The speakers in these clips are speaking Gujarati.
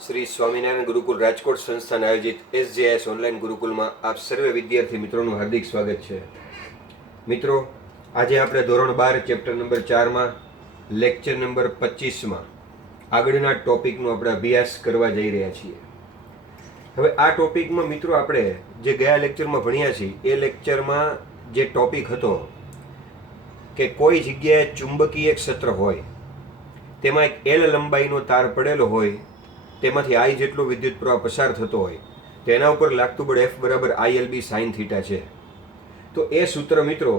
श्री स्वामीनारायण गुरुकुल राजकोट संस्थान आयोजित SJIS ऑनलाइन गुरुकुल में आप सर्वे विद्यार्थी मित्रों हार्दिक स्वागत है। मित्रों, आज आप धोरण 12 चैप्टर नंबर 4 में लेक्चर नंबर 25 में आगळना टॉपिकनो આપણે અભ્યાસ કરવા જઈ રહ્યા છીએ। હવે આ ટોપિકમાં મિત્રો આપણે જે ગયા લેક્ચરમાં ભણ્યા છીએ એ લેક્ચરમાં જે ટોપિક હતો કે કોઈ જગ્યાએ ચુંબકીય ક્ષેત્ર હોય તેમાં એક L લંબાઈનો તાર પડેલો હોય તેમાંથી I જેટલો વિદ્યુત પ્રવાહ પસાર થતો હોય તો એના ઉપર લાગતું બળ F બરાબર ILB sin θ છે। તો એ સૂત્ર મિત્રો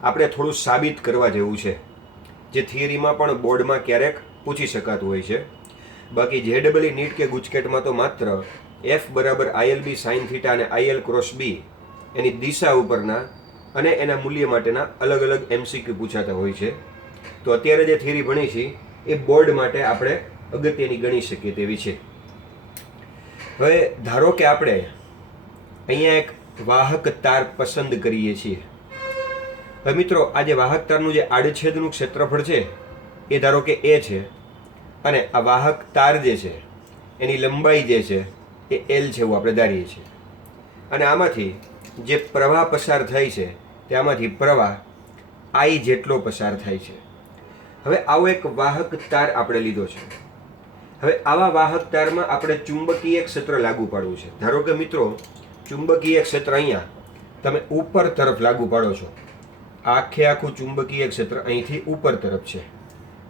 આપણે થોડું સાબિત કરવા જેવું છે, જે થિયરીમાં પણ બોર્ડમાં ક્યારેક પૂછી શકાતું હોય છે। બાકી JEE નીટ કે ગુજકેટમાં તો માત્ર F બરાબર ILB sin θ અને IL ક્રોસ B એની દિશા ઉપરના અને એના મૂલ્ય માટેના અલગ અલગ MCQ પૂછાતા હોય છે। તો અત્યારે જે થિયરી ભણી છે એ બોર્ડ માટે આપણે અગત્યની ગણી શકીએ તેવી છે। હવે ધારો કે આપણે અહીંયા એક વાહક તાર પસંદ કરીએ છીએ। હવે મિત્રો આ જે વાહક તારનું જે આડછેદનું ક્ષેત્રફળ છે એ ધારો કે A છે અને આ વાહક તાર જે છે એની લંબાઈ જે છે એ L છે એવું આપણે ધારીએ છીએ અને આમાંથી જે પ્રવાહ પસાર થાય છે તેમાંથી પ્રવાહ I જેટલો પસાર થાય છે। હવે આવો એક વાહક તાર આપણે લીધો છે। હવે આવા વાહક તારમાં આપણે ચુંબકીય ક્ષેત્ર લાગુ પાડવું છે। ધારો કે મિત્રો ચુંબકીય ક્ષેત્ર અહીંયા તમે ઉપર તરફ લાગુ પાડો છો, આખે આખું ચુંબકીય ક્ષેત્ર અહીંથી ઉપર તરફ છે।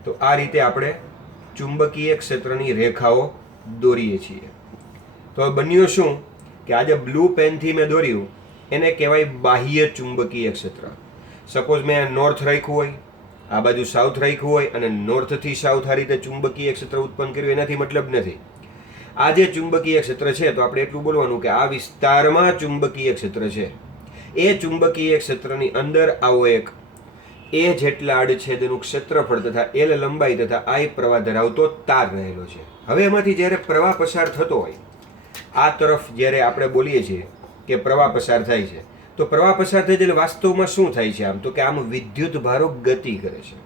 તો આ રીતે આપણે ચુંબકીય ક્ષેત્રની રેખાઓ દોરીએ છીએ। તો બન્યું શું કે આજે બ્લુ પેનથી મેં દોર્યું એને કહેવાય બાહ્ય ચુંબકીય ક્ષેત્ર। સપોઝ મેં નોર્થ રાખ્યું હોય, આ બાજુ સાઉથ રાખ્યું હોય અને નોર્થથી સાઉથ આ રીતે ચુંબકીય ક્ષેત્ર ઉત્પન્ન કર્યું, એનાથી મતલબ નથી। આ જે ચુંબકીય ક્ષેત્ર છે તો આપણે એટલું બોલવાનું કે આ વિસ્તારમાં ચુંબકીય ક્ષેત્ર છે। એ ચુંબકીય ક્ષેત્રની અંદર આવો એક A જેટલા આડછેદનું ક્ષેત્રફળ તથા L લંબાઈ તથા I પ્રવાહ ધરાવતો તાર રહેલો છે। હવે એમાંથી જ્યારે પ્રવાહ પસાર થતો હોય આ તરફ જ્યારે આપણે બોલીએ છીએ કે પ્રવાહ પસાર થાય છે તો પ્રવાહ પસાર થાય એટલે વાસ્તવમાં શું થાય છે? આમ તો કે આમ વિદ્યુત ભારો ગતિ કરે છે।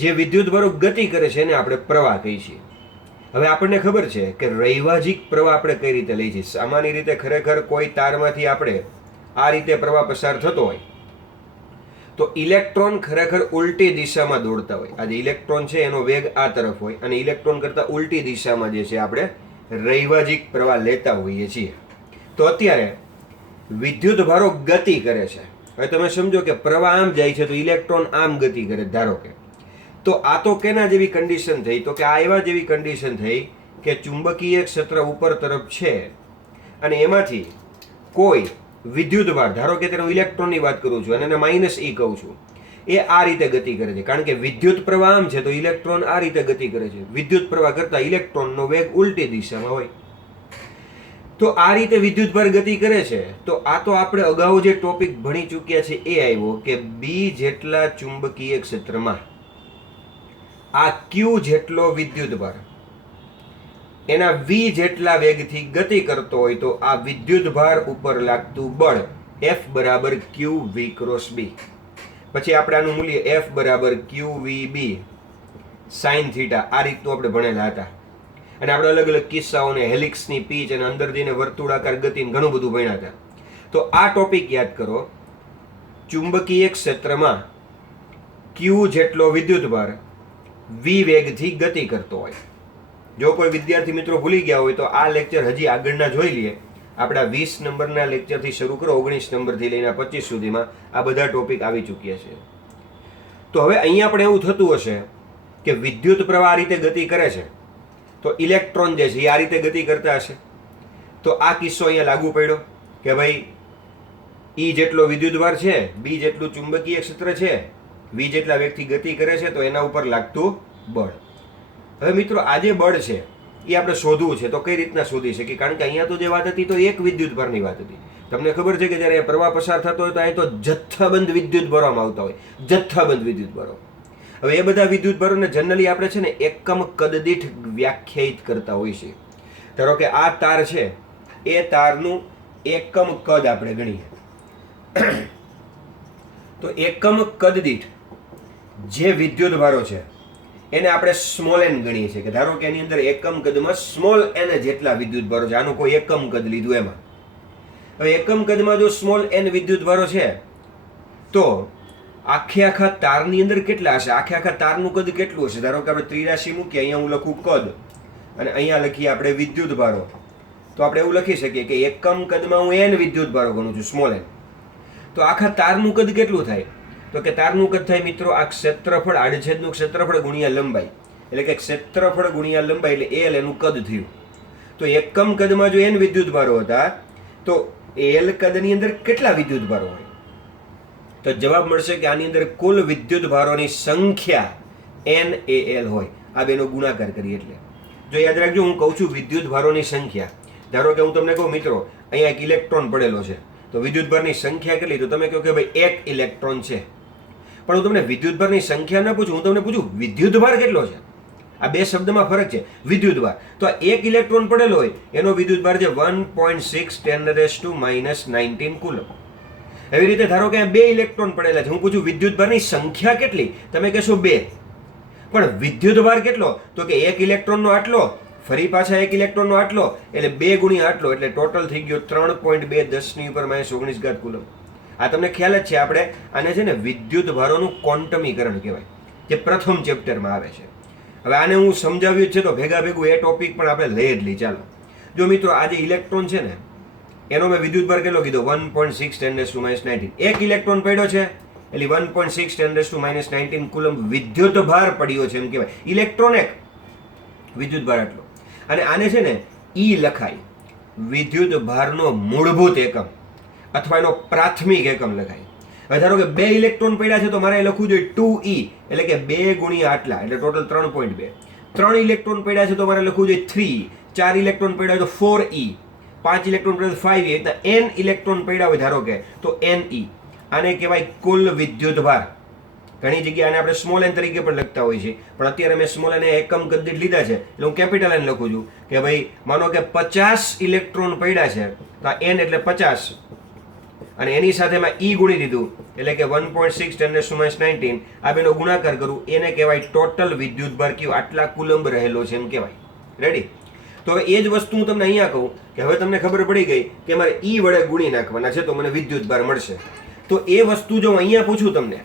જે વિદ્યુત ભારો ગતિ કરે છે એને આપણે પ્રવાહ કહીએ છીએ। હવે આપણને ખબર છે કે રૈવાજિક પ્રવાહ આપણે કઈ રીતે લઈએ છીએ। સામાન્ય રીતે ખરેખર કોઈ તારમાંથી આપણે આ રીતે પ્રવાહ પસાર થતો હોય તો ઇલેક્ટ્રોન ખરેખર ઉલટી દિશામાં દોડતા હોય। આ જે ઇલેક્ટ્રોન છે એનો વેગ આ તરફ હોય અને ઇલેક્ટ્રોન કરતાં ઉલટી દિશામાં જે છે આપણે રૈવાજિક પ્રવાહ લેતા હોઈએ છીએ। તો અત્યારે વિદ્યુત ભારો ગતિ કરે છે। હવે તમે સમજો કે પ્રવાહ આમ જાય છે તો ઇલેક્ટ્રોન આમ ગતિ કરે ધારો કે, તો આ તો કેના જેવી કન્ડિશન થઈ? તો કે આ એવા જેવી કન્ડિશન થઈ કે ચુંબકીય ક્ષેત્ર ઉપર તરફ છે અને એમાંથી કોઈ વિદ્યુત ભાર, ધારો કે તેનો ઇલેક્ટ્રોનની વાત કરું છું અને એને -E કહું છું, એ આ રીતે ગતિ કરે છે। કારણ કે વિદ્યુત પ્રવાહ આમ છે તો ઇલેક્ટ્રોન આ રીતે ગતિ કરે છે। વિદ્યુત પ્રવાહ કરતા ઇલેક્ટ્રોનનો વેગ ઉલટી દિશામાં હોય। તો આ રીતે વિદ્યુતભાર ગતિ કરે છે। તો આ તો આપણે અગાઉ જે ટોપિક ભણી ચૂક્યા છે એ આવ્યો કે B જેટલા ચુંબકીય ક્ષેત્રમાં આ Q જેટલો વિદ્યુતભાર એના V જેટલા વેગથી ગતિ કરતો હોય તો આ વિદ્યુતભાર ઉપર લાગતું બળ F બરાબર QV ક્રોસ B। પછી આપણે આનું મૂલ્ય F બરાબર QVB sin θ આ રીતનું આપણે ભણેલા હતા અને આપણે અલગ અલગ કિસ્સાઓને હેલિક્સની પીચ અને અંદર જઈને વર્તુળાકાર ગતિ ઘણું બધું ભણ્યા હતા। તો આ ટોપિક યાદ કરો, ચુંબકીય ક્ષેત્રમાં Q જેટલો વિદ્યુતભાર V વેગથી ગતિ કરતો હોય। જો કોઈ વિદ્યાર્થી મિત્રો ભૂલી ગયા હોય તો આ લેક્ચર હજી આગળના જોઈ લઈએ। આપણા 20 નંબરના લેક્ચરથી શરૂ કરો, 19 નંબરથી લઈને 25 સુધીમાં આ બધા ટોપિક આવી ચૂક્યા છે। તો હવે અહીંયા પણ એવું થતું હશે કે વિદ્યુત પ્રવાહ આ રીતે ગતિ કરે છે તો ઇલેક્ટ્રોન જે છે એ આ રીતે ગતિ કરતા હશે। તો આ કિસ્સો અહીંયા લાગુ પડ્યો કે ભાઈ E જેટલો વિદ્યુતભાર છે, B જેટલું ચુંબકીય ક્ષેત્ર છે, V જેટલા વેગથી ગતિ કરે છે તો એના ઉપર લાગતું બળ। હવે મિત્રો આ જે બળ છે એ આપણે શોધવું છે। તો કઈ રીતના શોધી શકીએ? કારણ કે અહીંયા તો જે વાત હતી તો એક વિદ્યુતભારની વાત હતી। તમને ખબર છે કે જ્યારે પ્રવાહ પસાર થતો હોય તો અહીં તો જથ્થાબંધ વિદ્યુત ભારોમાં આવતા હોય, જથ્થાબંધ વિદ્યુત ભારો। હવે એ બધા વિદ્યુત ભારોને જનરલી આપણે છે ને એકમ કદ દીઠ વ્યાખ્યાયિત કરતા હોય છે। ધારો કે આ તાર છે એ તારનું એકમ કદ આપણે ગણીએ તો એકમ કદ દીઠ જે વિદ્યુત ભારો છે એને આપણે સ્મોલ એન ગણીએ છીએ કે ધારો કે એની અંદર એકમ કદમાં સ્મોલ એન જેટલા વિદ્યુતભારો છે. આનું કોઈ એકમ કદ લીધું એમાં. હવે એકમ કદમાં જો સ્મોલ એન વિદ્યુતભારો છે તો આખા તારની અંદર કેટલા હશે? આખા તારનું કદ કેટલું હશે? ધારો કે આપણે ત્રિરાશી મૂકીએ, અહીંયા હું લખું કદ અને અહીંયા લખીએ આપણે વિદ્યુતભારો. તો આપણે એવું લખી શકીએ કે એકમ કદમાં હું એન વિદ્યુતભારો ગણું છું, સ્મોલ એન. તો આખા તારનું કદ કેટલું થાય? તો કે તારનું કદ થાય મિત્રો આ ક્ષેત્રફળ, આડછેદનું ક્ષેત્રફળ ગુણ્યા લંબાઈ, એટલે કે ક્ષેત્રફળ ગુણ્યા લંબાઈ એટલે એલ એનું કદ થયું. તો એકમ કદમાં જો એન વિદ્યુતભારો હતા તો એલ કદની અંદર કેટલા વિદ્યુતભારો હોય? તો જવાબ મળશે કે આની અંદર કુલ વિદ્યુતભારોની સંખ્યા એન એ એલ હોય. આ બેનો ગુણાકાર કરીએ એટલે જો યાદ રાખજો, હું કહું છું વિદ્યુતભારોની સંખ્યા. ધારો કે હું તમને કહું મિત્રો અહીંયા એક ઇલેક્ટ્રોન પડેલો છે તો વિદ્યુતભારની સંખ્યા કેટલી? તો તમે કહો કે ભાઈ એક ઇલેક્ટ્રોન છે. પણ હું તમને વિદ્યુતભારની સંખ્યા ન પૂછું, હું તમને પૂછું વિદ્યુતભાર કેટલો છે. આ બે શબ્દમાં ફરક છે. વિદ્યુતભાર તો આ એક ઇલેક્ટ્રોન પડેલો હોય એનો વિદ્યુતભાર છે 1.6 10⁻⁻⁹ કુલમ. એવી રીતે ધારો કે બે ઇલેક્ટ્રોન પડેલા છે, હું પૂછું વિદ્યુતભારની સંખ્યા કેટલી? તમે કહેશો 2. પણ વિદ્યુતભાર કેટલો? તો કે એક ઇલેક્ટ્રોનનો આટલો, ફરી પાછા એક ઇલેક્ટ્રોનનો આટલો, એટલે 2 ગુણ્યા આટલો, એટલે ટોટલ થઈ ગયો 3.2 10⁻⁻⁹ કુલમ. આ તમને ખ્યાલ જ છે. આપણે આને છે ને વિદ્યુતભારોનું ક્વોન્ટમીકરણ કહેવાય, જે પ્રથમ ચેપ્ટરમાં આવે છે. હવે આને હું સમજાવ્યું જ છે તો ભેગા ભેગું એ ટોપિક પણ આપણે લઈ જ લઈ. ચાલો જો મિત્રો આ જે ઇલેક્ટ્રોન છે ને એનો મેં વિદ્યુતભાર કેટલો કીધો? 1.6 10⁻⁹. એક ઇલેક્ટ્રોન પડ્યો છે એટલે 1.6 10⁻⁹ કુલમ વિદ્યુતભાર પડ્યો છે એમ કહેવાય. ઇલેક્ટ્રોન એક, વિદ્યુતભાર આટલો. અને આને છે ને ઈ લખાય, વિદ્યુતભારનો મૂળભૂત એકમ અથવા એનો પ્રાથમિક એકમ લખાય. હવે ધારો કે બે ઇલેક્ટ્રોન પડ્યા છે તો મારે લખવું જોઈએ 2e, એટલે કે 2 ગુણ્યા આટલા, એટલે ટોટલ 3.2. 3 ઇલેક્ટ્રોન પડ્યા છે તો મારે લખવું જોઈએ 3e. 4 ઇલેક્ટ્રોન પડ્યા હોય તો 4e. 5 ઇલેક્ટ્રોન પડ્યા તો 5e. એટલે n ઇલેક્ટ્રોન પડ્યા હોય ધારો કે તો ne. આને કહેવાય કુલ વિદ્યુતભાર. ઘણી જગ્યાએ આને આપણે સ્મોલ એન તરીકે પણ લખતા હોઈએ છીએ, પણ અત્યારે મેં સ્મોલ એન એકમ કદ દીઠ લીધા છે એટલે હું કેપિટલ એન લખું છું કે ભાઈ માનો કે 50 ઇલેક્ટ્રોન પડ્યા છે તો આ n એટલે 50 અને એની સાથે મેં e ગુણી દીધું એટલે કે 1.6 10⁻⁹. આ બેનો ગુણાકાર કરું એને કહેવાય ટોટલ વિદ્યુતભાર. કયો? આટલા કુલંબ રહેલો છે એમ કહેવાય. રેડી? તો હવે એ જ વસ્તુ હું તમને અહીંયા કહું કે હવે તમને ખબર પડી ગઈ કે મારે e વડે ગુણી નાખવાના છે તો મને વિદ્યુતભાર મળશે. તો એ વસ્તુ જો અહીંયા પૂછું તમને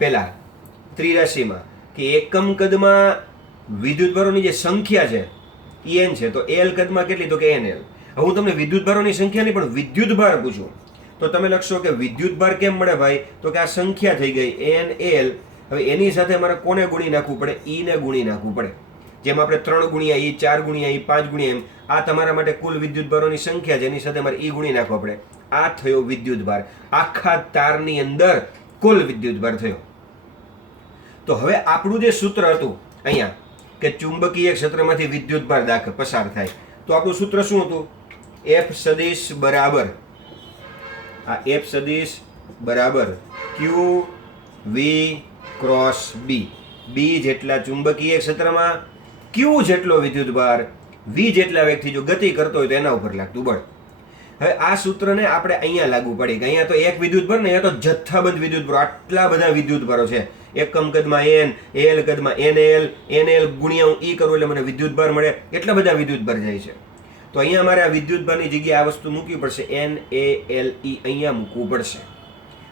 પહેલા ત્રિરાશીમાં કે એકમ કદમાં વિદ્યુતભારોની જે સંખ્યા છે En છે તો એલ કદમાં કેટલી? તો કે nl. હવે હું તમને વિદ્યુતભારોની સંખ્યા નહીં પણ વિદ્યુતભાર પૂછું તો તમે લખશો કે વિદ્યુતભાર કેમ મળે ભાઈ? તો કે આ સંખ્યા થઈ ગઈ nl. હવે એની સાથે મારે કોને ગુણી નાખવું પડે? e ને ગુણી નાખવું પડે. જેમ આપણે 3 ગુણ્યા e, 4 ગુણ્યા e, 5 ગુણ્યા એમ. આ તમારા માટે કુલ વિદ્યુતભારોની સંખ્યા છે, એની સાથે મારે e ગુણી નાખવા પડે. આ થયો વિદ્યુતભાર. આખા તારની અંદર કુલ વિદ્યુતભાર થયો. તો હવે આપણું જે સૂત્ર હતું અહીંયા કે ચુંબકીય ક્ષેત્રમાંથી વિદ્યુતભાર પસાર થાય તો આપણું સૂત્ર શું હતું? F સદિશ બરાબર આ F સદિશ બરાબર Q V cross B. B જેટલા ચુંબકીય ક્ષેત્રમાં Q જેટલો વિદ્યુતભાર V જેટલા વેગથી જો ગતિ કરતો હોય તો એના ઉપર લાગતું બળ. હવે આ સૂત્રને આપણે અહીંયા લાગુ પડી કે અહીંયા તો એક વિદ્યુતભાર ને અહીંયા તો જથ્થાબંધ વિદ્યુતભારો, આટલા બધા વિદ્યુતભારો છે. એકમ કદમાં n, એલ કદમાં nl ગુણ્યા હું e કરું એટલે મને વિદ્યુતભાર મળે. એટલા બધા વિદ્યુતભાર જાય છે. તો અહીંયા મારે આ વિદ્યુતભારની જગ્યાએ આ વસ્તુ મૂકવી પડશે, NaLe અહીંયા મૂકવું પડશે.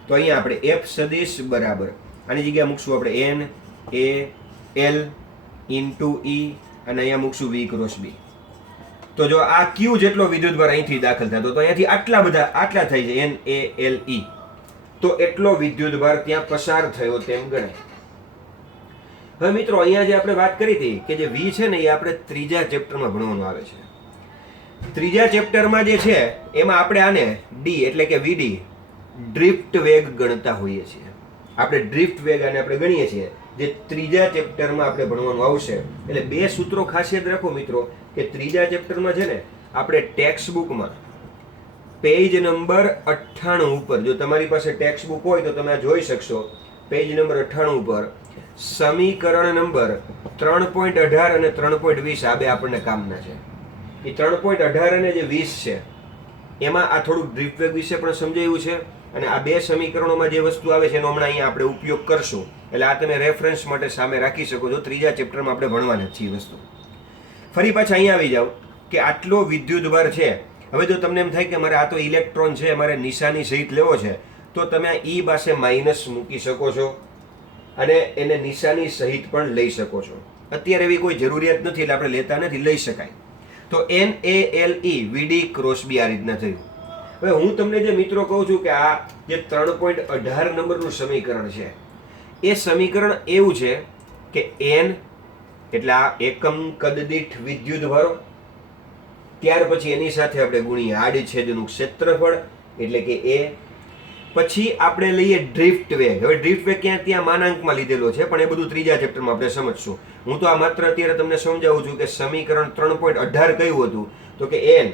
તો અહીંયા આપણે F સદિશ બરાબર આની જગ્યાએ મૂકશું આપણે NaL ઇન્ટુ e અને અહીંયા મૂકશું V ક્રોસ B. તો જો આ Q જેટલો વિદ્યુતભાર અહીંથી દાખલ થતો તો અહીંયાથી આટલા થઈ જાય NaLe. તો એટલો વિદ્યુતભાર ત્યાં પસાર થયો તેમ ગણાય. હવે મિત્રો અહીંયા જે આપણે વાત કરી હતી કે જે V છે ને એ આપણે ત્રીજા ચેપ્ટરમાં ભણવાનું આવે છે. ત્રીજા ચેપ્ટરમાં જે છે એમાં આપણે આને D એટલે કે VD ડ્રિફ્ટ વેગ ગણતા હોઈએ છીએ. આપણે ડ્રિફ્ટ વેગ આને આપણે ગણીએ છીએ, જે ત્રીજા ચેપ્ટરમાં આપણે ભણવાનું આવશે. એટલે બે સૂત્રો ખાસ યાદ રાખો મિત્રો કે ત્રીજા ચેપ્ટરમાં છે ને આપણે ટેક્સ્ટ બુકમાં પેજ નંબર 98 ઉપર, જો તમારી પાસે ટેક્સ્ટ બુક હોય તો તમે આ જોઈ શકશો, પેજ નંબર 98 ઉપર સમીકરણ નંબર 3.18 અને 3.20 આ બે આપણને કામના છે. એ 3.18 અને જે 20 છે એમાં આ થોડુંક ડ્રિફ્ટ વેગ વિશે પણ સમજાવ્યું છે અને આ બે સમીકરણોમાં જે વસ્તુ આવે છે એનો હમણાં અહીંયા આપણે ઉપયોગ કરશું. એટલે આ તમે રેફરન્સ માટે સામે રાખી શકો છો. ત્રીજા ચેપ્ટરમાં આપણે ભણવાના છીએ વસ્તુ. ફરી પાછા અહીંયા આવી જાઓ કે આટલો વિદ્યુતભાર છે. હવે જો તમને એમ થાય કે મારે આ તો ઇલેક્ટ્રોન છે, મારે નિશાની સહિત લેવો છે, તો તમે આ ઈ પાસે માઇનસ મૂકી શકો છો અને એને નિશાની સહિત પણ લઈ શકો છો. અત્યારે એવી કોઈ જરૂરિયાત નથી એટલે આપણે લેતા નથી, લઈ શકાય. તો NaLe VD ક્રોસ B આ રીતના થયું. હવે હું તમને જે મિત્રો કહું છું કે આ જે 3.18 નંબરનું સમીકરણ છે, એ સમીકરણ એવું છે કે n એટલે આ એકમ કદ દીઠ વિદ્યુતભારો, ત્યાર પછી એની સાથે આપણે ગુણીએ આડછેદનું ક્ષેત્રફળ એટલે કે A, પછી આપણે લઈએ ડ્રિફ્ટ વેગ. હવે ડ્રિફ્ટ વેગ ક્યાં ત્યાં માનાંકમાં લીધેલો છે, પણ એ બધું ત્રીજા ચેપ્ટરમાં આપણે સમજશું. હું તો આ માત્ર અત્યારે તમને સમજાવું છું કે સમીકરણ 3.18 કયું હતું, તો કે n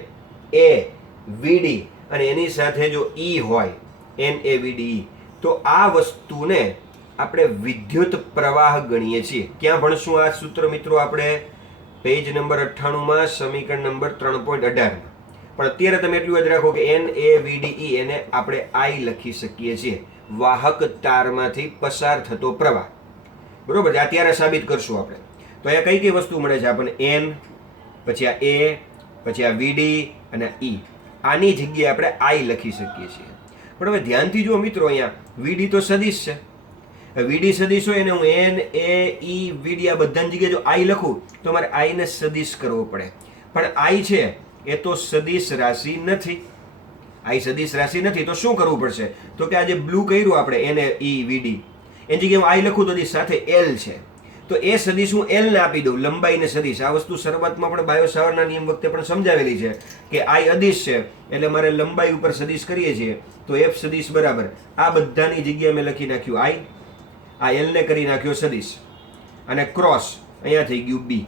a vd અને એની સાથે જો E હોય NaVDE, તો આ વસ્તુને આપણે વિદ્યુત પ્રવાહ ગણીએ છીએ. ક્યાં ભણશું આ સૂત્ર મિત્રો? આપણે પેજ નંબર 98માં સમીકરણ નંબર 3.18. પણ અત્યારે તમે એટલું યાદ રાખો કે NaVDE એને આપણે I લખી શકીએ છીએ, વાહક તારમાંથી પસાર થતો પ્રવાહ. બરોબર, અત્યારે સાબિત કરશું આપણે. તો અહીંયા કઈ કઈ વસ્તુ મળે છે આપણને? N, પછી આ A, પછી આ VD અને E. આની જગ્યાએ આપણે I લખી શકીએ છીએ. પણ હવે ધ્યાનથી જુઓ મિત્રો, અહીંયા VD તો સદિશ છે. VD સદિશ હોય અને હું NaEVD આ બધાની જગ્યાએ જો I લખું તો મારે I ને સદિશ કરવો પડે. પણ I છે એ તો સદિશ રાશિ નથી. I સદિશ રાશિ નથી તો શું કરવું પડશે? તો કે આ જે બ્લુ કર્યું આપણે NaEVD, એની જગ્યાએ હું I લખું તો સાથે L છે, તો એ સદિશ હું L ને આપી દઉં, લંબાઈને સદિશ. આ વસ્તુ શરૂઆતમાં પણ બાયો સાવરના નિયમ વખતે પણ સમજાવેલી છે કે I અદિશ છે એટલે મારે લંબાઈ ઉપર સદિશ કરીએ છીએ તો F સદિશ બરાબર આ બધાની જગ્યાએ મેં લખી નાખ્યું I, આ L ને કરી નાખ્યો સદિશ અને ક્રોસ અહીંયા થઈ ગયું B.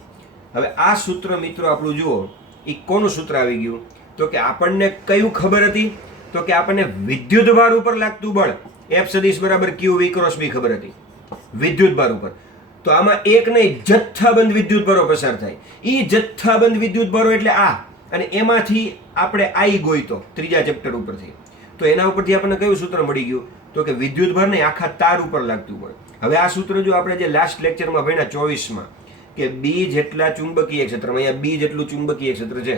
હવે આ સૂત્ર મિત્રો આપણું જુઓ, એ કોનું સૂત્ર આવી ગયું? તો કે આપણને કયું ખબર હતી? તો કે આપણને વિદ્યુતભાર ઉપર લાગતું બળ F સદિશ બરાબર Q V ક્રોસ B ખબર હતી, વિદ્યુતભાર ઉપર. તો આમાં એક નહીં, જથ્થાબંધ વિદ્યુતભારો પસાર થાય. ઈ જથ્થાબંધ વિદ્યુતભારો એટલે આ, અને એમાંથી આપણે I ગોઈતો ત્રીજા ચેપ્ટર ઉપરથી. તો એના ઉપરથી આપણને કયું સૂત્ર મળી ગયું? તો કે વિદ્યુતભાર ને આખા તાર ઉપર લાગતું બળ. હવે આ સૂત્ર જો આપણે જે લાસ્ટ લેક્ચરમાં ભણ્યા 24માં કે B જેટલા ચુંબકીય ક્ષેત્રમાં, અહીંયા B જેટલું ચુંબકીય ક્ષેત્ર છે,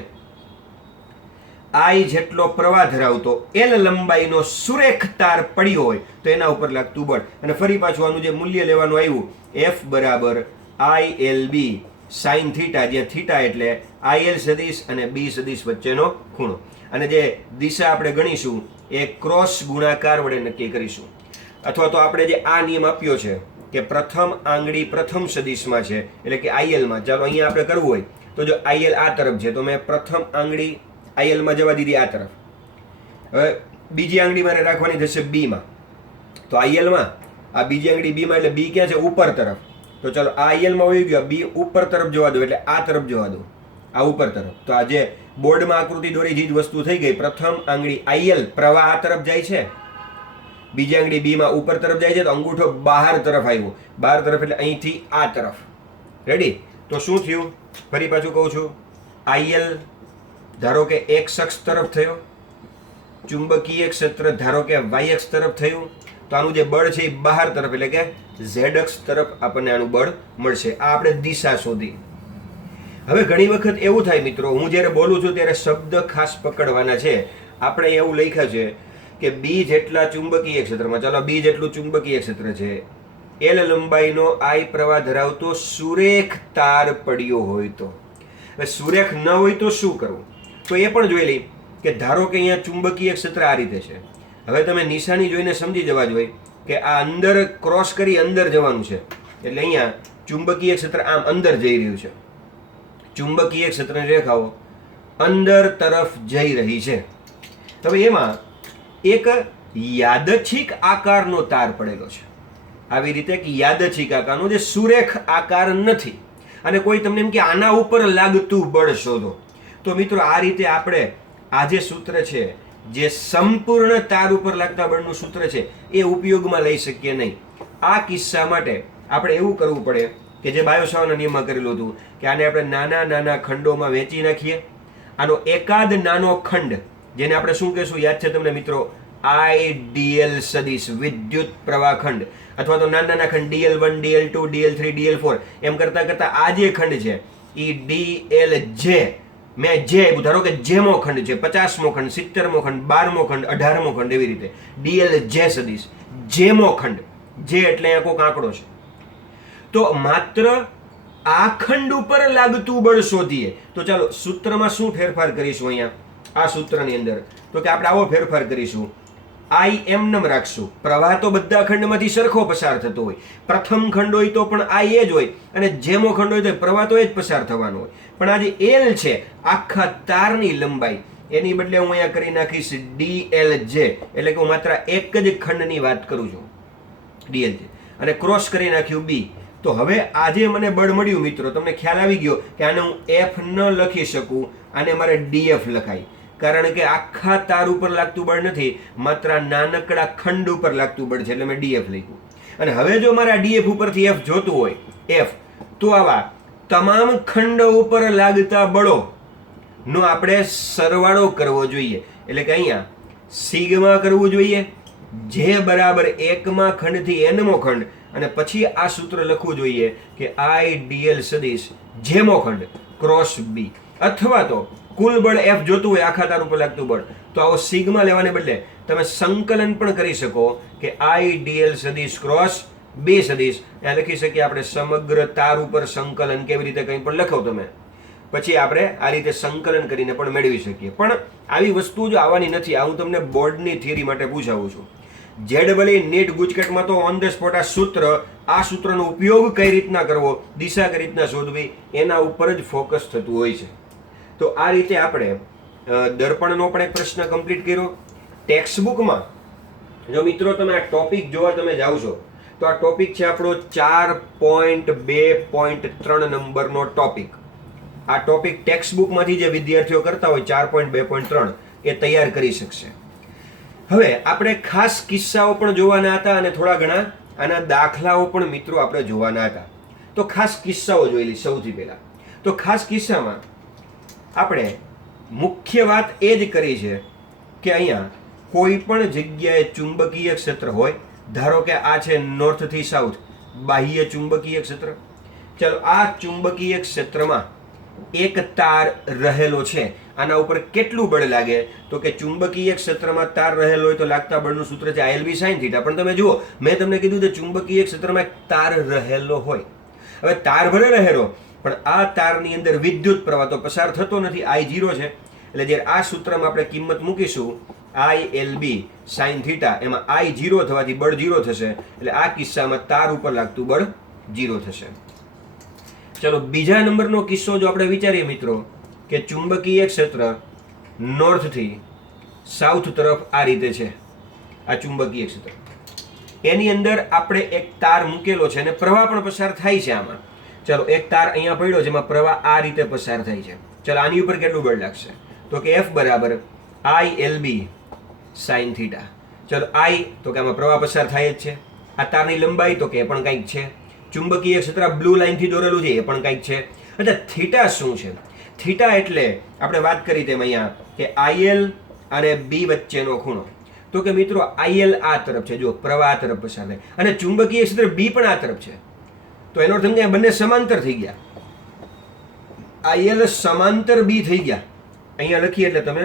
I જેટલો પ્રવાહ ધરાવતો L લંબાઈનો સુરેખ તાર પડ્યો હોય તો એના ઉપર લાગતું બળ. અને ફરી પાછું આનું જે મૂલ્ય લેવાનું આવ્યું, F બરાબર ILB sin થીટા, જ્યાં થીટા એટલે IL સદિશ અને B સદિશ વચ્ચેનો ખૂણો. અને જે દિશા આપણે ગણીશું એ ક્રોસ ગુણાકાર વડે નક્કી કરીશું. અથવા તો આપણે જે આ નિયમ આપ્યો છે કે પ્રથમ આંગળી પ્રથમ સદિશમાં છે એટલે કે IL માં, ચાલો અહીંયા આપણે કરવું હોય તો જો IL આ તરફ છે તો મેં પ્રથમ આંગળી IL માં જવા દીધી આ તરફ. હવે બીજી આંગળી મારે રાખવાની થશે B માં, તો IL માં આ બીજી આંગળી B માં એટલે B ક્યાં છે? ઉપર તરફ. તો ચાલો આ IL માં વહી ગયો, B ઉપર તરફ જવા દો એટલે આ તરફ જવા દો, આ ઉપર તરફ. તો આ જે બોર્ડમાં આકૃતિ દોરી જે વસ્તુ થઈ ગઈ, પ્રથમ આંગળી IL પ્રવાહ આ તરફ જાય છે, બીજી આંગળી B માં ઉપર તરફ જાય છે, તો અંગૂઠો બહાર તરફ આવ્યો, બહાર તરફ એટલે અહીંથી આ તરફ. રેડી? તો શું થયું? ફરી પાછું કહું છું, IL ધારો કે x અક્ષ તરફ થયો, ચુંબકીય ક્ષેત્ર ધારો કે y અક્ષ તરફ થયું, તો આનું જે બળ છે એ બહાર તરફ એટલે કે z અક્ષ તરફ આપણને આનું બળ મળશે. આ આપણે દિશા શોધી. હવે ઘણી વખત એવું થાય મિત્રો, હું જ્યારે બોલું છું ત્યારે શબ્દ ખાસ પકડવાના છે. આપણે એવું લખ્યા છે કે B જેટલા ચુંબકીય ક્ષેત્રમાં, ચાલો B જેટલું ચુંબકીય ક્ષેત્ર છે, L લંબાઈનો I પ્રવાહ ધરાવતો સુરેખ તાર પડ્યો હોય તો. હવે સુરેખ ન હોય તો શું કરવું? તો એ પણ જોઈ લઈ કે ધારો કે અહીંયા ચુંબકીય ક્ષેત્ર આ રીતે છે. હવે તમે નિશાની જોઈને સમજી જવા જોઈએ કે આ અંદર ક્રોસ કરી અંદર જવાનું છે, એટલે અહીંયા ચુંબકીય ક્ષેત્ર આમ અંદર જઈ રહ્યું છે. ચુંબકીય ક્ષેત્રની રેખાઓ અંદર તરફ જઈ રહી છે. હવે એમાં એક યાદચ્છિક આકારનો તાર પડેલો છે, આવી રીતે એક યાદચ્છિક આકારનો જે સુરેખ આકાર નથી, અને કોઈ તમને એમ કે આના ઉપર લાગતું બળ શોધો. તો મિત્રો આ રીતે આપણે આ જે સૂત્ર છે, જે સંપૂર્ણ તાર ઉપર લાગતા બળનું સૂત્ર છે, એ ઉપયોગમાં લઈ શકીએ નહીં. આ કિસ્સા માટે આપણે એવું કરવું પડે કે જે બાયોસાવરના નિયમમાં કરેલું હતું કે આને આપણે નાના નાના ખંડોમાં વહેંચી નાખીએ. આનો એકાદ નાનો ખંડ, જેને આપણે શું કહેશું યાદ છે તમને મિત્રો? આઈડીએલ સદિશ વિદ્યુત પ્રવાહખંડ અથવા તો નાના નાના ખંડ DL1 DL2 DL3 DL4 એમ કરતા કરતા આ જે ખંડ છે એ DLJ મેં જે આપ્યું, ધારો કે જેમો ખંડ છે, 50મો ખંડ, 70મો ખંડ, 12મો ખંડ, 18મો ખંડ, એવી રીતે DLJ સદિશ જેમો ખંડ, જે એટલે અહીંયા કોઈક આંકડો છે, તો માત્ર આ ખંડ ઉપર લાગતું બળ શોધીએ. તો ચાલો સૂત્રમાં શું ફેરફાર કરીશું અહીંયા આ સૂત્રની અંદર, તો કે આપણે આવો ફેરફાર કરીશું. I એમ રાખશું. પ્રવાહ તો બધા ખંડમાંથી સરખો પસાર થતો હોય, પ્રથમ ખંડ હોય તો પણ I એ જ હોય, અને જેમો ખંડ હોય તો પ્રવાહ તો એ જ પસાર થવાનો હોય. પણ આ જે L છે આખા તારની લંબાઈ, એની બદલે હું અહીંયા કરી નાખીશ DLJ, એટલે કે હું માત્ર એક જ ખંડની વાત કરું છું, DLJ, અને ક્રોસ કરી નાખ્યું B. તો હવે આજે મને બળ મળ્યું મિત્રો, તમને ખ્યાલ આવી ગયો કે આને હું F ન લખી શકું, આને મારે DF લખાય, કારણ કે આખા તાર ઉપર લાગતું બળ નથી, માત્ર નાનકડા ખંડ ઉપર લાગતું બળ છે, એટલે મેં DF લખ્યું. અને હવે જો મારે DF ઉપરથી F જોતું હોય, F, તો આવા તમામ ખંડ ઉપર લાગતા બળો નો આપણે સરવાળો કરવો જોઈએ. એટલે કે અહીંયા સિગ્મા કરવું જોઈએ, જે બરાબર 1મા ખંડથી nમો ખંડ, અને પછી આ સૂત્ર લખવું જોઈએ કે IDL સદિશ જેમો ખંડ ક્રોસ B. અથવા તો કુલ બળ F જોતું હોય આખા તાર ઉપર લાગતું બળ, તો આવો સિગ્મા લેવાને બદલે તમે સંકલન પણ કરી શકો કે IDL સદિશ ક્રોસ B સદિશ. ત્યાં લખી શકીએ આપણે સમગ્ર તાર ઉપર સંકલન, કેવી રીતે કંઈ પણ લખો તમે, પછી આપણે આ રીતે સંકલન કરીને પણ મેળવી શકીએ. પણ આવી વસ્તુ જો આવવાની નથી, આ હું તમને બોર્ડની થિયરી માટે પૂછાવું છું. ZEE નીટ ગુજકેટમાં તો ઓન ધ સ્પોટ આ સૂત્રનો ઉપયોગ કઈ રીતના કરવો, દિશા કઈ રીતના શોધવી, એના ઉપર જ ફોકસ થતું હોય છે. તો આ રીતે આપણે દર્પણનો પણ એક પ્રશ્ન કમ્પ્લીટ કર્યો. ટેક્સ્ટ બુકમાં જો મિત્રો તમે આ ટોપિક જોવા તમે જાઓ છો, તો આ ટોપિક છે આપણો 4.2.3 નંબરનો ટોપિક. આ ટોપિક ટેક્સ્ટ બુકમાંથી જે વિદ્યાર્થીઓ કરતા હોય 4.2.3 એ તૈયાર કરી શકશે. હવે આપણે ખાસ કિસ્સાઓ પણ જોવાના હતા, અને થોડા ઘણા આના દાખલાઓ પણ મિત્રો આપણે જોવાના હતા. તો ખાસ કિસ્સાઓ જોઈ લઈએ સૌથી પહેલા. તો ખાસ કિસ્સામાં આપણે મુખ્ય વાત એ જ કરી છે કે અહીંયા કોઈ પણ જગ્યાએ ચુંબકીય ક્ષેત્ર હોય, ધારો કે આ છે નોર્થ થી સાઉથ બાહ્ય ચુંબકીય ક્ષેત્ર. ચાલો આ ચુંબકીય ક્ષેત્રમાં એક તાર રહેલો છે, આના ઉપર કેટલું બળ લાગે, તો કે ચુંબકીય ક્ષેત્રમાં તાર રહેલો હોય તો લાગતા બળનું સૂત્ર છે ILB sin θ. પણ તમે જુઓ, મેં તમને કીધું કે ચુંબકીય ક્ષેત્રમાં એક તાર રહેલો હોય. હવે તાર ભલે રહેલો, પણ આ તારની અંદર વિદ્યુત પ્રવાહ તો પસાર થતો નથી, I0 છે. એટલે જ્યારે આ સૂત્રમાં આપણે કિંમત મૂકીશું ILB sin θ, એમાં I0 થવાથી બળ 0 થશે, એટલે આ કિસ્સામાં તાર ઉપર લાગતું બળ 0 થશે. ચલો બીજા નંબરનો કિસ્સો જો આપણે વિચારીએ મિત્રો, કે ચુંબકીય ક્ષેત્ર નોર્થથી સાઉથ તરફ આ રીતે છે, આ ચુંબકીય ક્ષેત્ર, એની અંદર આપણે એક તાર મૂકેલો છે અને પ્રવાહ પણ પસાર થાય છે આમાં. ચલો એક તાર અહીંયા પડ્યો જેમાં પ્રવાહ આ રીતે પસાર થાય છે. ચલો આની ઉપર કેટલું બળ લાગશે, તો કે F બરાબર ILB sin θ. ચલો I તો કે આમાં પ્રવાહ પસાર થાય જ છે, આ તારની લંબાઈ તો કે એ પણ કંઈક છે, ચુંબકીય ક્ષેત્ર બ્લુ લાઈનથી દોરેલું છે એ પણ કંઈક છે. એટલે થીટા શું છે? થીટા એટલે આપણે વાત કરી તેમ અહીંયા કે IL અને B વચ્ચેનો ખૂણો. તો કે મિત્રો IL આ તરફ છે, જો પ્રવાહ આ તરફ પસાર થાય, અને ચુંબકીય ક્ષેત્ર B પણ આ તરફ છે, તો એનો અર્થ સમજાય બંને સમાંતર થઈ ગયા. IL સમાંતર B થઈ ગયા. અહીંયા લખીએ એટલે તમે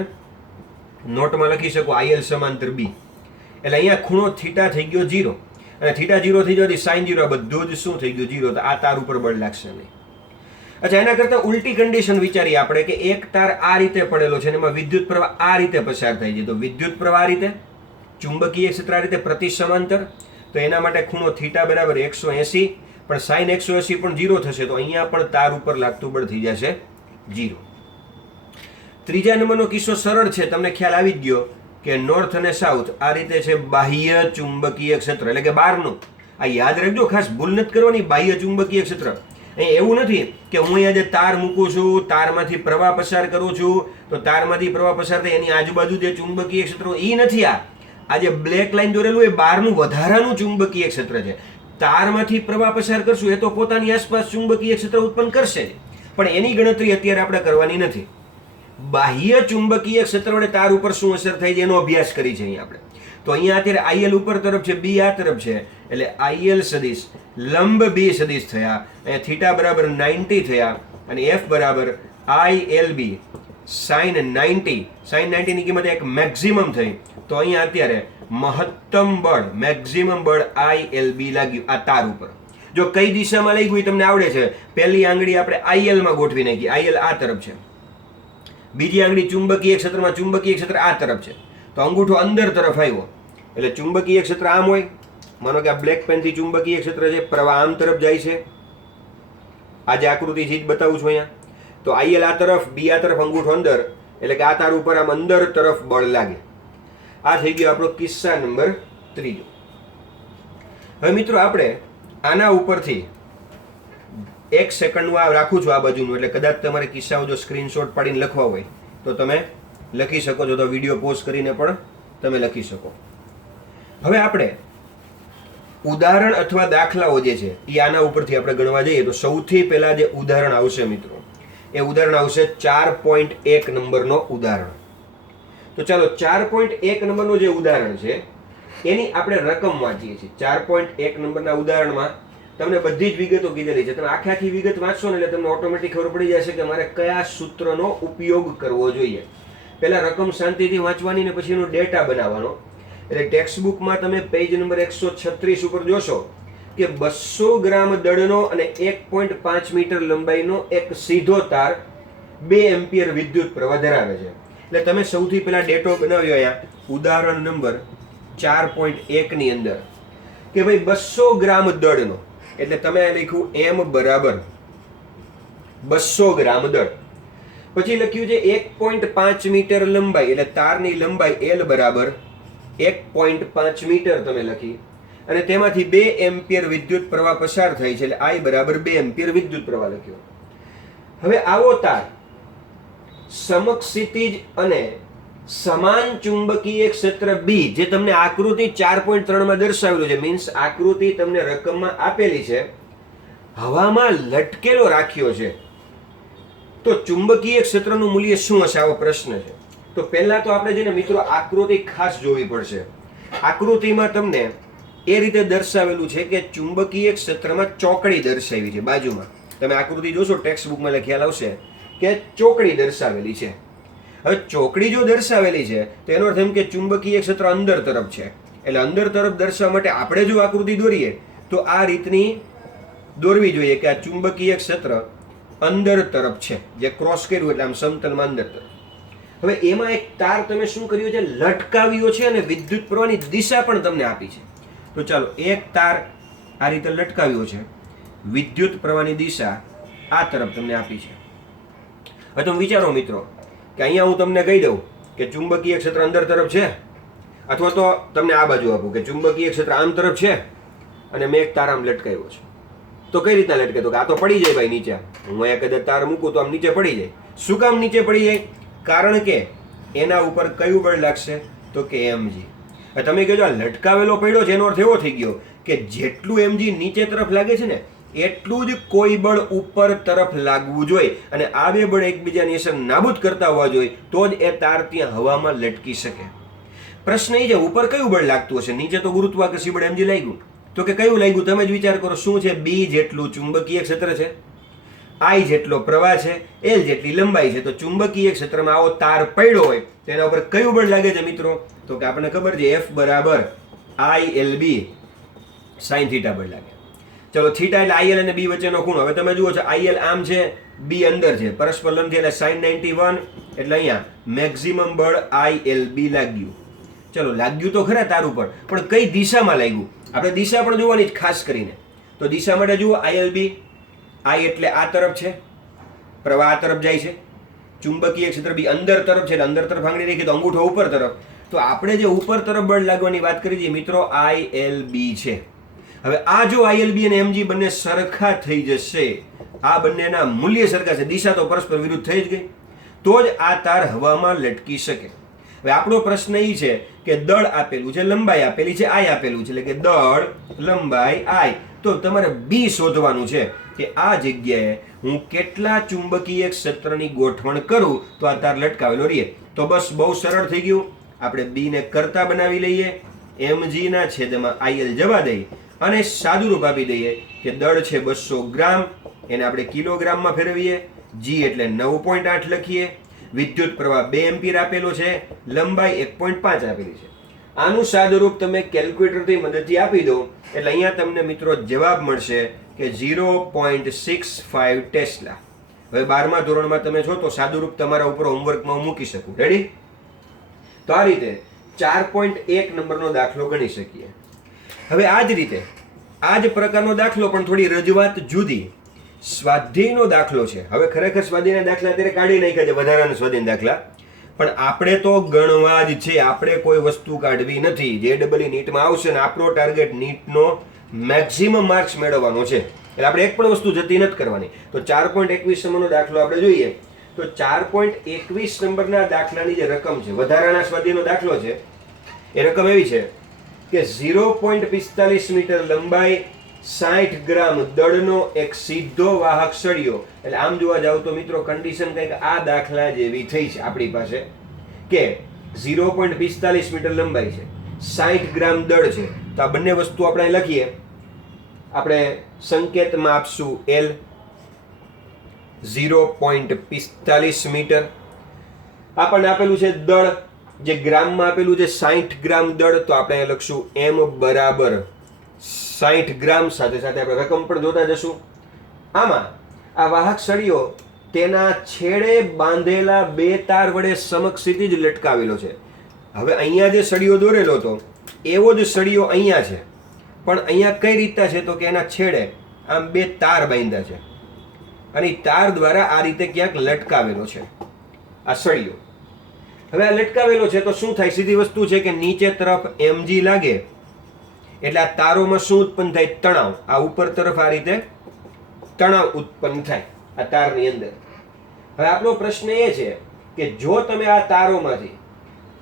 નોટમાં લખી શકો IL સમાંતર B, એટલે અહીંયા ખૂણો થીટા થઈ ગયો 0, અને થીટા 0 થઈ જવાથી sin 0 બધું જ શું થઈ ગયું 0, તો આ તાર ઉપર બળ લાગશે નહીં. અચ્છા, એના કરતાં ઉલટી કન્ડિશન વિચારીએ આપણે કે એક તાર આ રીતે પડેલો છે અને એમાં વિદ્યુત પ્રવાહ આ રીતે પસાર થાય છે, તો વિદ્યુત પ્રવાહ આ રીતે, ચુંબકીય ક્ષેત્ર આ રીતે પ્રતિ સમાંતર, તો એના માટે ખૂણો થીટા બરાબર 180, પણ sin 180 પણ 0 થશે, તો અહીંયા પણ તાર ઉપર લાગતું બળ થઈ જશે 0. ત્રીજા નંબરનો કિસ્સો સરળ છે, તમને ખ્યાલ આવી જ ગયો કે નોર્થ અને સાઉથ આ રીતે છે બાહ્ય ચુંબકીય ક્ષેત્ર, એટલે કે બહારનું. આ યાદ રાખજો, ખાસ ભૂલ નથી કરવાની, બાહ્ય ચુંબકીય ક્ષેત્ર. અહીં એવું નથી કે હું અહીંયા જે તાર મૂકું છું, તારમાંથી પ્રવાહ પસાર કરું છું, તો તારમાંથી પ્રવાહ પસાર થાય એની આજુબાજુ જે ચુંબકીય ક્ષેત્રો એ નથી. આ જે બ્લેક લાઈન દોરેલું એ બહારનું વધારાનું ચુંબકીય ક્ષેત્ર છે. તારમાંથી પ્રવાહ પસાર કરશું એ તો પોતાની આસપાસ ચુંબકીય ક્ષેત્ર ઉત્પન્ન કરશે, પણ એની ગણતરી અત્યારે આપણે કરવાની નથી. બાહ્ય ચુંબકીય ક્ષેત્ર વડે તાર ઉપર શું અસર થાય છે એનો અભ્યાસ કરી છે અહીં આપણે. તો અહીંયા અત્યારે IL ઉપર તરફ છે, B આ તરફ છે, એટલે IL સદિશ લંબ B સદિશ થયા, અહીંયા થીટા બરાબર 90 થયા અને F બરાબર ILB sin 90. sin 90 ની કિંમત એક મેક્સિમમ થઈ, તો અહીંયા અત્યારે મહત્તમ બળ મેક્સિમમ બળ ILB લાગ્યું આ તાર ઉપર. જો કઈ દિશામાં લઈ ગયું તમને આવડે છે. પહેલી આંગળી આપણે IL માં ગોઠવી નાખી, IL આ તરફ છે. બીજી આંગળી ચુંબકીય ક્ષેત્રમાં, ચુંબકીય ક્ષેત્ર આ તરફ છે, તો અંગૂઠો અંદર તરફ આવ્યો એટલે ચુંબકીય ક્ષેત્ર આમ હોય. માનો કે આ બ્લેક પેન થી ચુંબકીય ક્ષેત્ર છે, પ્રવાહ આમ તરફ જાય છે. આ જે આકૃતિ છે જ બતાવું છું અહીંયા. તો IL આ તરફ, B આ તરફ, અંગૂઠો અંદર, એટલે કે આ તાર ઉપર આમ અંદર તરફ બળ લાગે. આ થઈ ગયો આપણો કિસ્સા નંબર 3. હવે મિત્રો આપણે આના ઉપરથી 1 સેકન્ડનું આ રાખું છું આ બાજુનું, એટલે કદાચ તમારે કિસ્સાઓ જો સ્ક્રીનશોટ પાડીને લખવા હોય તો તમે લખી શકો છો, તો વિડીયો પોઝ કરીને પણ તમે લખી શકો. હવે આપણે ઉદાહરણ અથવા દાખલાઓ જે છે એ આના ઉપરથી આપણે ગણવા જઈએ તો સૌથી પહેલા જે ઉદાહરણ આવશે મિત્રો, એ ઉદાહરણ આવશે 4.1 નંબરનો ઉદાહરણ. તો ચાલો 4.1 નંબરનું જે ઉદાહરણ છે એની આપણે રકમ વાંચીએ છીએ. 4.1 નંબરના ઉદાહરણમાં તમને બધી જ વિગતો કીધેલી છે. તમે આખી વિગત વાંચશો ને એટલે તમને ઓટોમેટિક ખબર પડી જશે કે મારે કયા સૂત્રનો ઉપયોગ કરવો જોઈએ. પહેલા રકમ શાંતિથી વાંચવાની ને પછી એનો ડેટા બનાવવાનો. એટલે ટેક્સ્ટબુકમાં તમે પેજ નંબર 136 ઉપર જોશો કે 200 ગ્રામ દળનો અને 1.5 મીટર લંબાઈનો એક સીધો તાર 2 એમ્પિયર વિદ્યુત પ્રવાહ ધરાવે છે. એટલે તમે સૌથી પહેલા ડેટો બનાવ્યો અહીંયા ઉદાહરણ નંબર 4.1 ની અંદર કે ભાઈ 200 ગ્રામ દળનો, એટલે તમે લખ્યું M બરાબર 200 ગ્રામ દળ. પછી લખ્યું છે 1.5 મીટર લંબાઈ, એટલે તારની લંબાઈ L બરાબર 1.5 મીટર તમે લખી અને તેમાંથી 2 એમ્પિયર વિદ્યુત પ્રવાહ પસાર થાય છે, એટલે I બરાબર 2 એમ્પિયર વિદ્યુત પ્રવાહ લખ્યો. હવે આવો તાર સમક્ષિતિજ અને સમાન ચુંબકીય ક્ષેત્ર B જે તમને આકૃતિ 4.3 માં દર્શાવેલું છે, મીન્સ આકૃતિ તમને રકમમાં આપેલી છે, હવામાં લટકેલો રાખ્યો છે, તો ચુંબકીય ક્ષેત્રનું મૂલ્ય શું હશે? આવો પ્રશ્ન છે. તો પહેલા તો આપણે જેને મિત્રો આકૃતિ ખાસ જોવી પડશે. આકૃતિમાં તમને એ રીતે દર્શાવેલું છે કે ચુંબકીય ક્ષેત્રમાં ચોકડી દર્શાવી છે બાજુમાં. તમે આકૃતિ જોશો ટેક્સ્ટબુકમાં એટલે ખ્યાલ આવશે કે ચોકડી દર્શાવેલી છે. હવે ચોકડી જો દર્શાવેલી છે તો એનો અર્થ એમ કે ચુંબકીય ક્ષેત્ર અંદર તરફ છે. એટલે અંદર તરફ દર્શાવવા માટે આપણે જો આકૃતિ દોરીએ તો આ રીતની દોરવી જોઈએ કે આ ચુંબકીય ક્ષેત્ર અંદર તરફ છે, જે ક્રોસ કર્યું એટલે આમ સમતલમાં અંદર તરફ. હવે એમાં એક તાર તમે શું કર્યું છે? લટકાવ્યો છે અને વિદ્યુત પ્રવાહની દિશા પણ તમને આપી છે. તો ચાલો એક તાર આ રીતે લટકાવ્યો છે, વિદ્યુત પ્રવાહની દિશા આ તરફ તમને આપી છે. હવે તમે વિચારો મિત્રો કે અહીંયા હું તમને કહી દઉં કે ચુંબકીય ક્ષેત્ર અંદર તરફ છે, અથવા તો તમને આ બાજુ આપું કે ચુંબકીય ક્ષેત્ર આમ તરફ છે અને મેં એક તાર આમ લટકાવ્યો છે, તો કઈ રીતના લટકે? તો કે આ તો પડી જાય ભાઈ નીચે. હું અહીંયા કદાચ તાર મૂકું તો આમ નીચે પડી જાય. શું કામ નીચે પડી જાય? કારણ કે એના ઉપર કયું બળ લાગશે? તો કે mg. તમે કહેજો આ લટકાવેલો પડ્યો છે એનો અર્થ એવો થઈ ગયો કે જેટલું mg નીચે તરફ લાગે છે ને એટલું જ કોઈ બળ ઉપર તરફ લાગવું જોઈએ, અને આ બે બળ એકબીજાની અસર નાબૂદ કરતા હોવા જોઈએ, તો જ એ તાર ત્યાં હવામાં લટકી શકે. પ્રશ્ન એ છે ઉપર કયું બળ લાગતું હશે? નીચે તો ગુરુત્વાકર્ષી બળ mg લાગ્યું, તો કે કયું લાગ્યું? તમે જ વિચાર કરો. શું છે? B જેટલું ચુંબકીય ક્ષેત્ર છે, I જેટલો પ્રવાહ છે, L જેટલી લંબાઈ છે. તો ચુંબકીય ક્ષેત્રમાં આવો તાર પડ્યો હોય તેના ઉપર કયું બળ લાગે છે મિત્રો? તો કે આપણને ખબર છે F બરાબર ILB sin થીટા બળ લાગે. ચલો થીટા એટલે IL અને B વચ્ચેનો ખૂણો. હવે તમે જુઓ છો IL આમ છે, B અંદર છે, પરસ્પર લંબ છે એટલે sin 91, એટલે અહીંયા મેક્સિમમ બળ ILB લાગ્યું. ચલો લાગ્યું તો ખરા તાર ઉપર, પણ કઈ દિશામાં લાગ્યું? આપણે દિશા પણ જોવાની જ ખાસ કરીને. તો દિશા માટે જુઓ ILB, I એટલે આ તરફ છે, પ્રવાહ આ તરફ જાય છે, ચુંબકીય ક્ષેત્ર B અંદર તરફ છે એટલે અંદર તરફ આંગળી રાખી તો અંગૂઠો ઉપર તરફ. તો આપણે જે ઉપર તરફ બળ લાગવાની વાત કરી છે મિત્રો ILB છે. હવે આ જો ILB અને mg બંને સરખા થઈ જશે, આ બંનેના મૂલ્ય સરખા છે, દિશા તો પરસ્પર વિરુદ્ધ થઈ જ ગઈ, તો જ આ તાર હવામાં લટકી શકે. હવે આપણો પ્રશ્ન એ છે કે દળ આપેલું છે, લંબાઈ આપેલી છે, I આપેલું છે, એટલે કે દળ, લંબાઈ, I. તો તમારે B શોધવાનું છે કે આ જગ્યાએ હું કેટલા ચુંબકીય ક્ષેત્રની ગોઠવણ કરું તો આ તાર લટકાવેલો રહે. તો બસ બહુ સરળ થઈ ગયું. આપણે B ને કરતા બનાવી લઈએ. mg ના છેદમાં il જવા દઈ અને સાદુરૂપ આપી દઈએ કે દળ છે 200 ગ્રામ, એને આપણે કિલોગ્રામમાં ફેરવીએ, g એટલે 9.8 લખીએ, વિદ્યુત પ્રવાહ 2 એમ્પિયર આપેલો છે, લંબાઈ 1.5 આપેલી છે. આનું સાદુરૂપ તમે કેલ્ક્યુલેટરથી મદદથી આપી દો એટલે અહીંયા તમને મિત્રો જવાબ મળશે કે 0.65 ટેસ્લા. હવે 12મા ધોરણમાં તમે છો તો સાદુરૂપ તમારા ઉપર હોમવર્કમાં હું મૂકી શકું. રેડી? તો આ રીતે 4.1 નંબરનો દાખલો ગણી શકીએ. હવે આ જ રીતે આ જ પ્રકારનો દાખલો પણ થોડી રજૂઆત જુદી સ્વાધ્યાયનો દાખલો છે. હવે ખરેખર સ્વાધ્યાયના દાખલા અત્યારે કાઢી નાખ્યા છે, વધારાના સ્વાધ્યાયના દાખલા, પણ આપણે તો ગણવા જ છે, આપણે કોઈ વસ્તુ કાઢવી નથી. JEE નીટમાં આવશે ને આપણો ટાર્ગેટ નીટનો મેક્સિમમ માર્ક્સ મેળવવાનો છે, એટલે આપણે એક પણ વસ્તુ જતી નથી કરવાની. તો 4.21 નંબરનો દાખલો આપણે જોઈએ તો 4.21 નંબરના દાખલાની જે રકમ છે, વધારાના સ્વાધ્યાયનો દાખલો છે, એ રકમ એવી છે કે 0.45 મીટર લંબાઈ 60 ગ્રામ દળનો એક સીધો વાહક સળિયો. એટલે આમ જોવા જાવ તો મિત્રો કન્ડિશન કંઈક આ દાખલા જેવી થઈ છે આપણી પાસે કે 0.45 મીટર લંબાઈ છે, 60 ગ્રામ દળ છે. તો આ બંને વસ્તુ આપણે લખીએ, આપણે સંકેતમાં આપશું L, 0.45 મીટર. આપણને આપેલું છે દળ, જે ગ્રામમાં આપેલું છે 60 ગ્રામ દળ, તો આપણે લખશું M બરાબર 60 ગ્રામ. સાથે સાથે આપણે રકમ પણ જોતા જશું. આમાં આ વાહક સળિયો તેના છેડે બાંધેલા 2 તાર વડે સમક્ષિતિજ લટકાવેલો છે. હવે અહીંયા જે સળિયો દોરેલો હતો એવો જ સળિયો અહીંયા છે, પણ અહીંયા કઈ રીતના છે તો કે એના છેડે આમ 2 તાર બાંધ્યા છે અને તાર દ્વારા આ રીતે ક્યાંક લટકાવેલો છે આ સળિયો. હવે આ લટકાવેલો છે તો શું થાય? સીધી વસ્તુ છે કે નીચે તરફ mg લાગે એટલે આ તારોમાં શું ઉત્પન્ન થાય? તણાવ. આ ઉપર તરફ આ રીતે તણાવ ઉત્પન્ન થાય આ તારની અંદર. હવે આપણો પ્રશ્ન એ છે કે જો તમે આ તારોમાંથી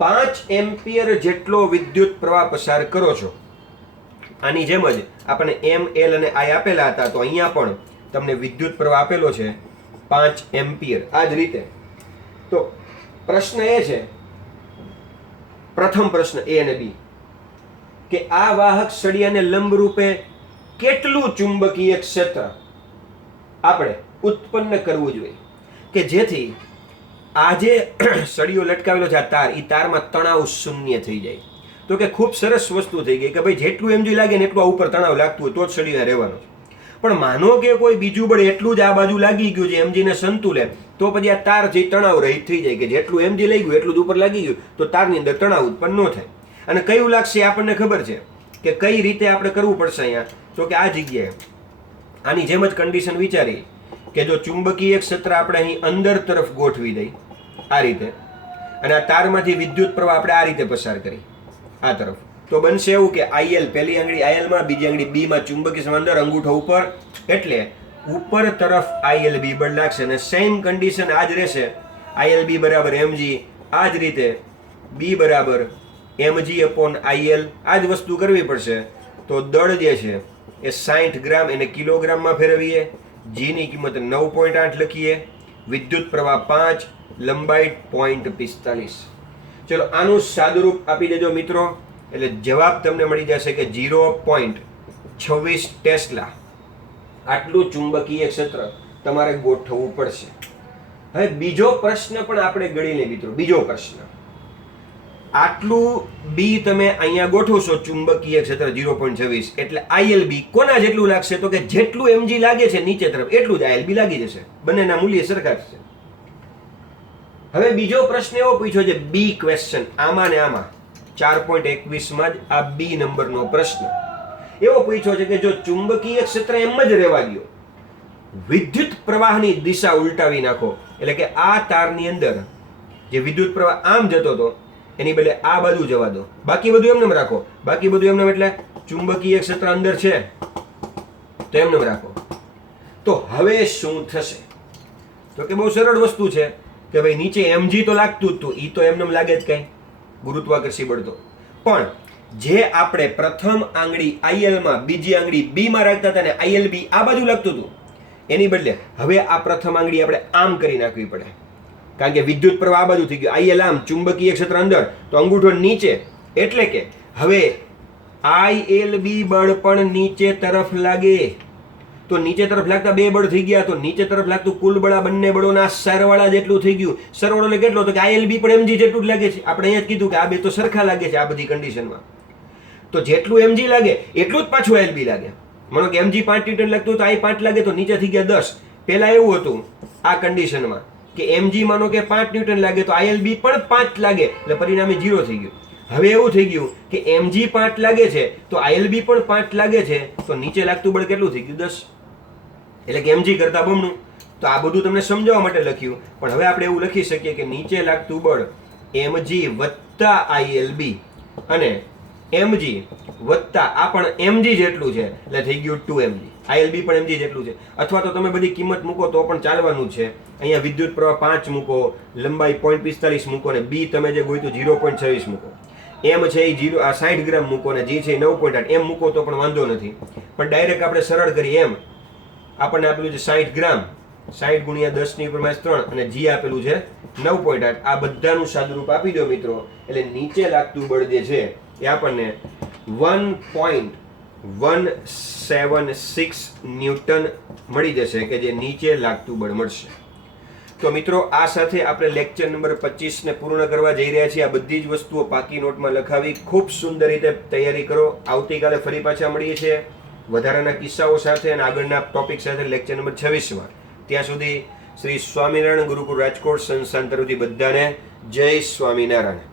5 એમ્પિયર જેટલો વિદ્યુત પ્રવાહ પસાર કરો છો, આની જેમ જ આપણે M, L અને I આપેલા હતા, તો અહીંયા પણ તમને વિદ્યુત પ્રવાહ આપેલો છે 5 એમ્પિયર. આ જ રીતે તો પ્રશ્ન એ છે, પ્રથમ પ્રશ્ન A અને B, કે આ વાહક સળિયાને લંબરૂપે કેટલું ચુંબકીય ક્ષેત્ર આપણે ઉત્પન્ન કરવું જોઈએ કે જેથી આ જે સળિયો લટકાવેલો છે આ તાર, એ તારમાં તણાવ શૂન્ય થઈ જાય. તો કે ખૂબ સરસ વસ્તુ થઈ ગઈ કે ભાઈ જેટલું mg લાગે ને એટલું આ ઉપર તણાવ લાગતું હોય તો જ સળિયો રહેવાનો છે. પણ માનો કે કોઈ બીજું બળ એટલું જ આ બાજુ લાગી ગયું છે mg ને સંતુલે, તો પછી આ તાર જે તણાવ રહિત થઈ જાય કે જેટલું mg લઈ ગયું એટલું જ ઉપર લાગી ગયું, તો તારની અંદર તણાવ ઉત્પન્ન ન થાય. અને કયું લાગશે આપણને ખબર છે કે કઈ રીતે આપણે કરવું પડશે અહીંયા, તો કે આ જગ્યાએ આની જેમ જ કન્ડિશન વિચારી કે જો ચુંબકીય ક્ષેત્ર આપણે અહીં અંદર તરફ ગોઠવી દઈ આ રીતે, અને આ તારમાંથી વિદ્યુત પ્રવાહ આપણે આ રીતે પસાર કરી આ તરફ, તો બનશે એવું કે IL, પહેલી આંગળી IL માં, બીજી આંગળી B માં ચુંબકીય સંબંધ અંદર, અંગૂઠો ઉપર, એટલે ઉપર તરફ ILB બળ લાગશે. અને સેમ કન્ડિશન આ જ રહેશે, ILB બરાબર mg, આ જ રીતે B બરાબર mg upon IL. આ જ વસ્તુ કરવી પડશે. તો દળ જે છે એ 60 ગ્રામ, એને કિલોગ્રામમાં ફેરવીએ, g ની કિંમત 9.8 લખીએ, વિદ્યુત પ્રવાહ 5, લંબાઈ 0.45. ચલો આનું સાદુરૂપ આપી દેજો મિત્રો, એટલે જવાબ તમને મળી જશે કે 0.26 ટેસ્લા. આટલું ચુંબકીય ક્ષેત્ર તમારે ગોઠવવું પડશે. હવે બીજો પ્રશ્ન પણ આપણે ગણી લઈએ મિત્રો. બીજો પ્રશ્ન, આટલું B તમે અહીંયા ગોઠવશો ચુંબકીય ક્ષેત્ર 0.26, એટલે ILB કોના જેટલું લાગશે તો કે જેટલું mg લાગે છે નીચે તરફ એટલું જ ILB લાગી જશે. બંનેના મૂલ્ય સરખા છે. હવે બીજો પ્રશ્ન એવો પૂછ્યો છે B ક્વેશ્ચન, આમાં ને આમાં 4.21 માં જ આ B નંબરનો પ્રશ્ન એવો પૂછ્યો છે કે જો ચુંબકીય ક્ષેત્ર એમ જ રહેવા દો, વિદ્યુત પ્રવાહની દિશા ઉલટાવી નાખો, એટલે કે આ તારની અંદર જે વિદ્યુત પ્રવાહ આમ જતો હતો એની બદલે આ બાજુ જવા દો, બાકી બધું એમને રાખો. બાકી બધું એમને એટલે ચુંબકીય ક્ષેત્ર અંદર છે તો એમને રાખો. તો હવે શું થશે તો કે બહુ સરળ વસ્તુ છે કે ભાઈ નીચે mg તો લાગતું જ હતું, એ તો એમને લાગે જ કઈ ગુરુત્વાકર્ષી બળ તો, પણ જે આપણે પ્રથમ આંગળી IL માં, બીજી આંગળી B માં રાખતા હતા ને ILB આ બાજુ લાગતું હતું, એની બદલે હવે આ પ્રથમ આંગળી આપણે આમ કરી નાખવી પડે, કારણ કે વિદ્યુત પ્રવાહ આ બાજુ થઈ ગયો, IL આમ, ચુંબકીય ક્ષેત્ર અંદર, તો અંગૂઠો નીચે, એટલે કે હવે ILB બળ પણ નીચે તરફ લાગે. તો નીચે તરફ લાગતા બે બળ થઈ ગયા. તો નીચે તરફ લાગતું કુલ બળ આ બંને બળોના સરવાળા જેટલું થઈ ગયું. સરવાળો એટલે કેટલો? તો કે ILB પણ mg જેટલું જ લાગે છે. આપણે અહીંયા જ કીધું કે આ બે તો સરખા લાગે છે આ બધી કન્ડિશનમાં. તો જેટલું mg લાગે એટલું જ પાછું ILB લાગે. માનો કે mg 5 ન્યૂટન લાગતું તો I 5 લાગે તો નીચે થઈ ગયા 10. પહેલા એવું હતું આ કન્ડિશનમાં કે mg માનો કે 5 ન્યૂટન લાગે તો ILB પણ 5 લાગે એટલે પરિણામે 0 થઈ ગયું. હવે એવું થઈ ગયું કે mg 5 લાગે છે તો ILB પણ 5 લાગે છે તો નીચે લાગતું બળ કેટલું થઈ ગયું? 10. એટલે કે mg કરતા બમણું. તો આ બધું તમને સમજાવવા માટે લખ્યું. પણ હવે આપણે એવું લખી શકીએ કે નીચે લાગતું બળ mg વત્તા ILB અને mg વત્તા આ પણ mg જેટલું છે એટલે થઈ ગયું 2mg. ILB પણ mg જેટલું છે. અથવા તો તમે બધી કિંમત મૂકો તો પણ ચાલવાનું છે. અહીંયા વિદ્યુત પ્રવાહ 5 મૂકો, લંબાઈ 0.45 મૂકો ને b તમે જે ગોઈતું 0.26 મૂકો. m છે એ 60 ગ્રામ મૂકો ને g છે એ 9.8 એમ મૂકો તો પણ વાંધો નથી. પણ ડાયરેક્ટ આપણે સરળ કરીએ એમ આપણને આપેલું છે 60 ગ્રામ, 60 ગુણ્યા 10⁻³ અને g આપેલું છે 9.8. આ બધાનું સાદુરૂપ આપી દો મિત્રો એટલે નીચે લાગતું બળ જે છે એ આપણને 1.176 ન્યૂટન મળી જશે કે જે નીચે લાગતું બળ મળશે. તો મિત્રો આ સાથે આપણે લેક્ચર નંબર 25 ને પૂર્ણ કરવા જઈ રહ્યા છીએ. આ બધી જ વસ્તુઓ પાકી નોટમાં લખાવી ખૂબ સુંદર રીતે તૈયારી કરો. આવતીકાલે ફરી પાછા મળીએ છીએ વધારાના કિસ્સાઓ સાથે અને આગળના ટોપિક સાથે લેક્ચર નંબર 26માં. ત્યાં સુધી શ્રી સ્વામિનારાયણ ગુરુકુળ રાજકોટ સંસ્થાન તરફથી બધાને જય સ્વામિનારાયણ.